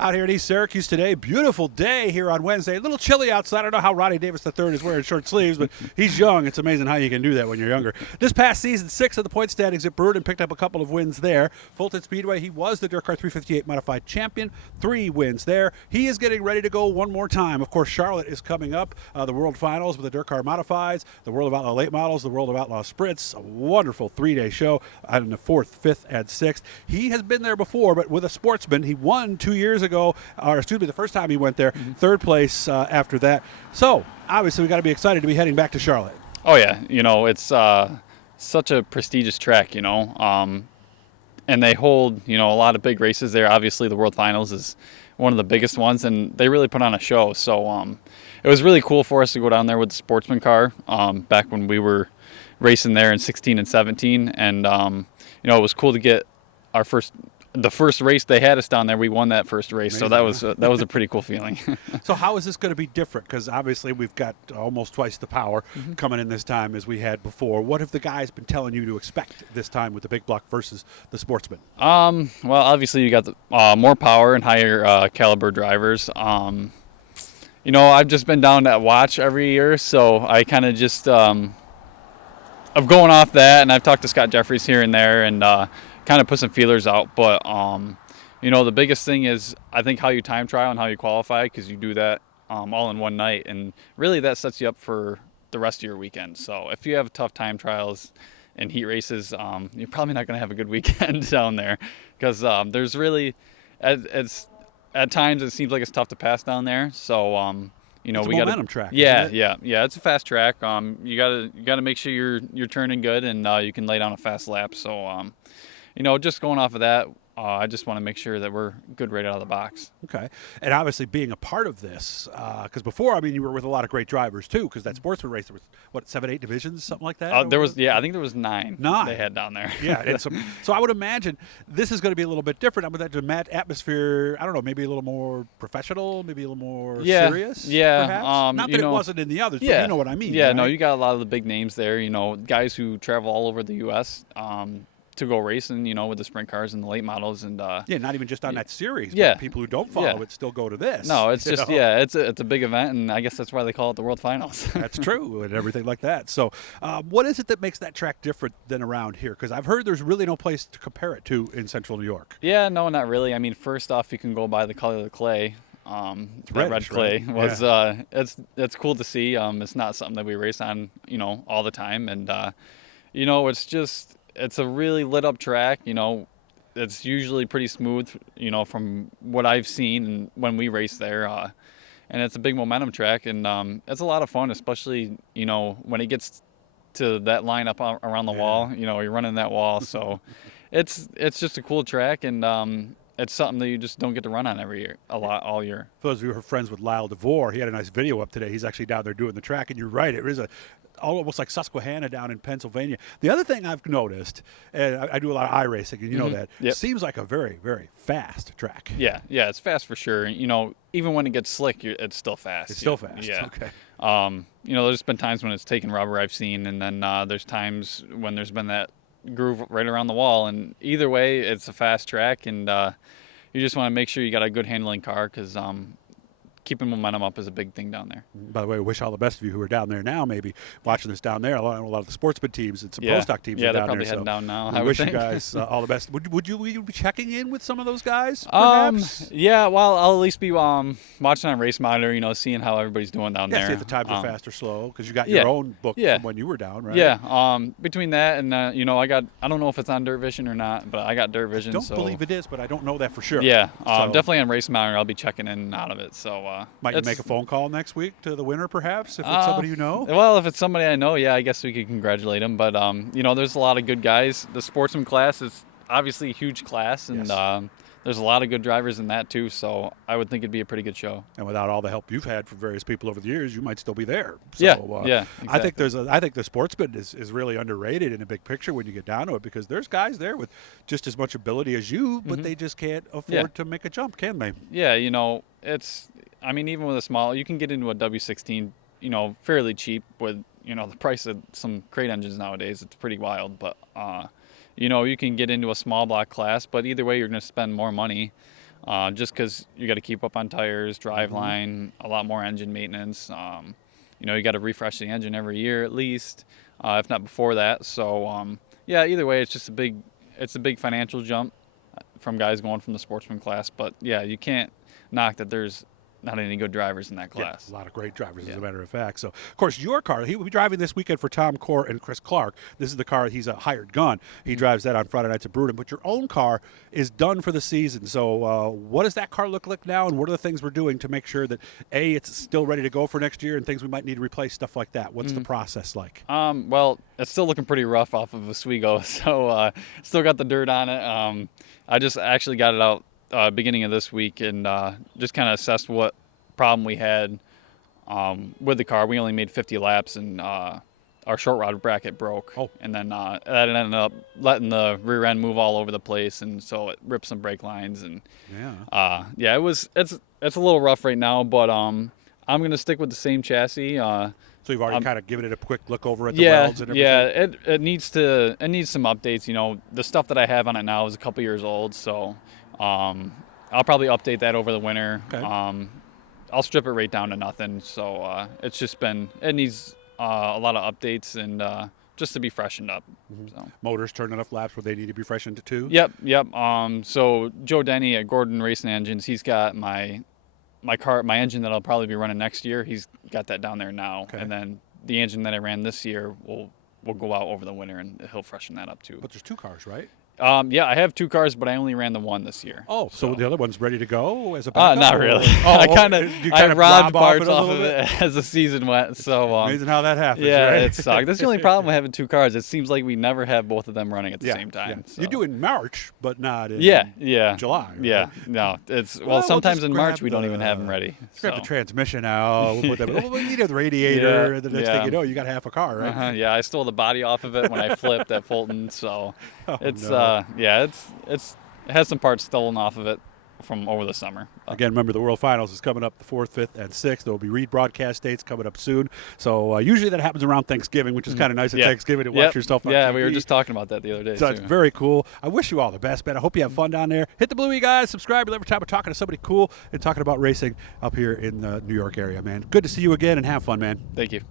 Out here in East Syracuse today, beautiful day here on Wednesday. A little chilly outside. I don't know how Ronnie Davis III is wearing short sleeves, but he's young. It's amazing how you can do that when you're younger. This past season, 6 of the point standings at Brewerton, picked up a couple of wins there. Fulton Speedway, he was the Dirt Car 358 Modified Champion. 3 wins there. He is getting ready to go one more time. Of course, Charlotte is coming up. The World Finals with the Dirt Car Modifieds, the World of Outlaw Late Models, the World of Outlaw Sprints. A wonderful 3-day show on the 4th, 5th, and 6th. He has been there before, but with a Sportsman. He won 2 years ago, the first time he went there, third place after that. So, obviously, we got to be excited to be heading back to Charlotte. Oh, yeah. It's such a prestigious track, and they hold, a lot of big races there. Obviously, the World Finals is one of the biggest ones, and they really put on a show. So, it was really cool for us to go down there with the Sportsman car back when we were racing there in 16 and 17. And, it was cool to get the first race they had us down there. We won that first race. Amazing. So that was a pretty cool feeling. So how is this going to be different? Because obviously we've got almost twice the power coming in this time as we had before. What have the guys been telling you to expect this time with the big block versus the Sportsman? Well, obviously you got the, more power and higher caliber drivers. I've just been down to watch every year, so I kind of just of going off that, and I've talked to Scott Jeffries here and there, and kind of put some feelers out. But the biggest thing is I think how you time trial and how you qualify, because you do that all in one night, and really that sets you up for the rest of your weekend. So if you have tough time trials and heat races, you're probably not going to have a good weekend down there, because there's really at times it seems like it's tough to pass down there. So it's a momentum track. Yeah. It's a fast track. You gotta make sure you're turning good, and you can lay down a fast lap. So just going off of that, I just want to make sure that we're good right out of the box. Okay. And obviously being a part of this, because before, you were with a lot of great drivers too, because that Sportsman race, there was, 7, 8 divisions, something like that? I think there was 9 they had down there. Yeah. And so I would imagine this is going to be a little bit different. I mean, that atmosphere, I don't know, maybe a little more professional, maybe a little more serious, perhaps? Not that it wasn't in the others, but you know what I mean. Yeah, right? No, you got a lot of the big names there, guys who travel all over the U.S., to go racing, with the sprint cars and the late models, and not even just on that series. Yeah, but people who don't follow it still go to this. No, it's just it's a big event, and I guess that's why they call it the World Finals. That's true, and everything like that. So, what is it that makes that track different than around here? Because I've heard there's really no place to compare it to in Central New York. Yeah, no, not really. First off, you can go by the color of the clay. Red clay was it's cool to see. It's not something that we race on, all the time, and it's a really lit up track. It's usually pretty smooth, from what I've seen and when we race there. And it's a big momentum track, and it's a lot of fun, especially, when it gets to that line up around the wall, you're running that wall. So it's just a cool track, and it's something that you just don't get to run on all year. For those of you who are friends with Lyle DeVore, he had a nice video up today. He's actually down there doing the track, and you're right, it is almost like Susquehanna down in Pennsylvania. The other thing I've noticed, and I do a lot of iRacing, and you know that, it seems like a very, very fast track. Yeah, it's fast for sure. Even when it gets slick, it's still fast. It's still fast. Yeah. Okay. There's been times when it's taken rubber, I've seen, and then there's times when there's been that groove right around the wall, and either way, it's a fast track, and you just want to make sure you got a good handling car, because keeping momentum up is a big thing down there. By the way, we wish all the best of you who are down there now, maybe watching this down there. A lot of the Sportsman teams and some Pro Stock teams are down there. Yeah, they're probably heading down now. I wish you guys all the best. Would you be checking in with some of those guys, perhaps? Yeah, well, I'll at least be watching on Race Monitor, seeing how everybody's doing down there. See if the times are fast or slow, because you got your own book from when you were down, right? Yeah, between that and, I don't know if it's on Dirt Vision or not, but I got Dirt Vision. I don't believe it is, but I don't know that for sure. Yeah, definitely on Race Monitor, I'll be checking in and out of it. So might you make a phone call next week to the winner, perhaps, if it's somebody you know? Well, if it's somebody I know, I guess we could congratulate him. But, there's a lot of good guys. The Sportsman class is obviously a huge class, and there's a lot of good drivers in that, too. So I would think it'd be a pretty good show. And without all the help you've had from various people over the years, you might still be there. So, exactly. I think the Sportsman is really underrated in a big picture when you get down to it, because there's guys there with just as much ability as you, but they just can't afford to make a jump, can they? Yeah, even with a small, you can get into a W16, fairly cheap with, the price of some crate engines nowadays. It's pretty wild, but, you can get into a small block class, but either way, you're going to spend more money. just because you got to keep up on tires, driveline, a lot more engine maintenance. You got to refresh the engine every year at least, if not before that. So yeah, either way, it's a big financial jump from guys going from the Sportsman class. But yeah, you can't knock that there's not any good drivers in that class. Yeah, a lot of great drivers, as a matter of fact. So, of course, your car, he will be driving this weekend for Tom Core and Chris Clark. This is the car, he's a hired gun. He drives that on Friday nights at Brewton. But your own car is done for the season. So what does that car look like now, and what are the things we're doing to make sure that, A, it's still ready to go for next year, and things we might need to replace, stuff like that? What's the process like? Well, it's still looking pretty rough off of Oswego, so still got the dirt on it. I just actually got it out beginning of this week and just kind of assessed what problem we had with the car. We only made 50 laps and our short rod bracket broke. And then that ended up letting the rear end move all over the place, and so it ripped some brake lines. And it's a little rough right now, but I'm gonna stick with the same chassis. So you've already kind of given it a quick look over at the welds and everything? Yeah, it needs some updates. The stuff that I have on it now is a couple years old, so I'll probably update that over the winter. Okay. I'll strip it right down to nothing. So it needs a lot of updates and just to be freshened up. So. Motors turn enough laps where they need to be freshened too? Yep. So Joe Denny at Gordon Racing Engines, he's got my engine that I'll probably be running next year. He's got that down there now. Okay. And then the engine that I ran this year will go out over the winter, and he'll freshen that up too. But there's two cars, right? Yeah, I have two cars, but I only ran the one this year. Oh, so the other one's ready to go as a backup? Not really. I robbed parts off of it as the season went. So amazing how that happens. Yeah, right? it sucked. That's the only problem with having two cars. It seems like we never have both of them running at the same time. Yeah. So. You do in March, but not in July. Right? Yeah, no. Sometimes in March we don't even have them ready. Grab the transmission out. We'll need a radiator. And the next thing you know, you got half a car, right? Yeah, I stole the body off of it when I flipped at Fulton. So it has some parts stolen off of it from over the summer. Again, remember the World Finals is coming up the 4th, 5th, and 6th. There will be rebroadcast dates coming up soon. So usually that happens around Thanksgiving, which is kind of nice at Thanksgiving to watch yourself on TV. We were just talking about that the other day. So it's very cool. I wish you all the best, man. I hope you have fun down there. Hit the Bluey, guys. Subscribe every time we're talking to somebody cool and talking about racing up here in the New York area, man. Good to see you again, and have fun, man. Thank you.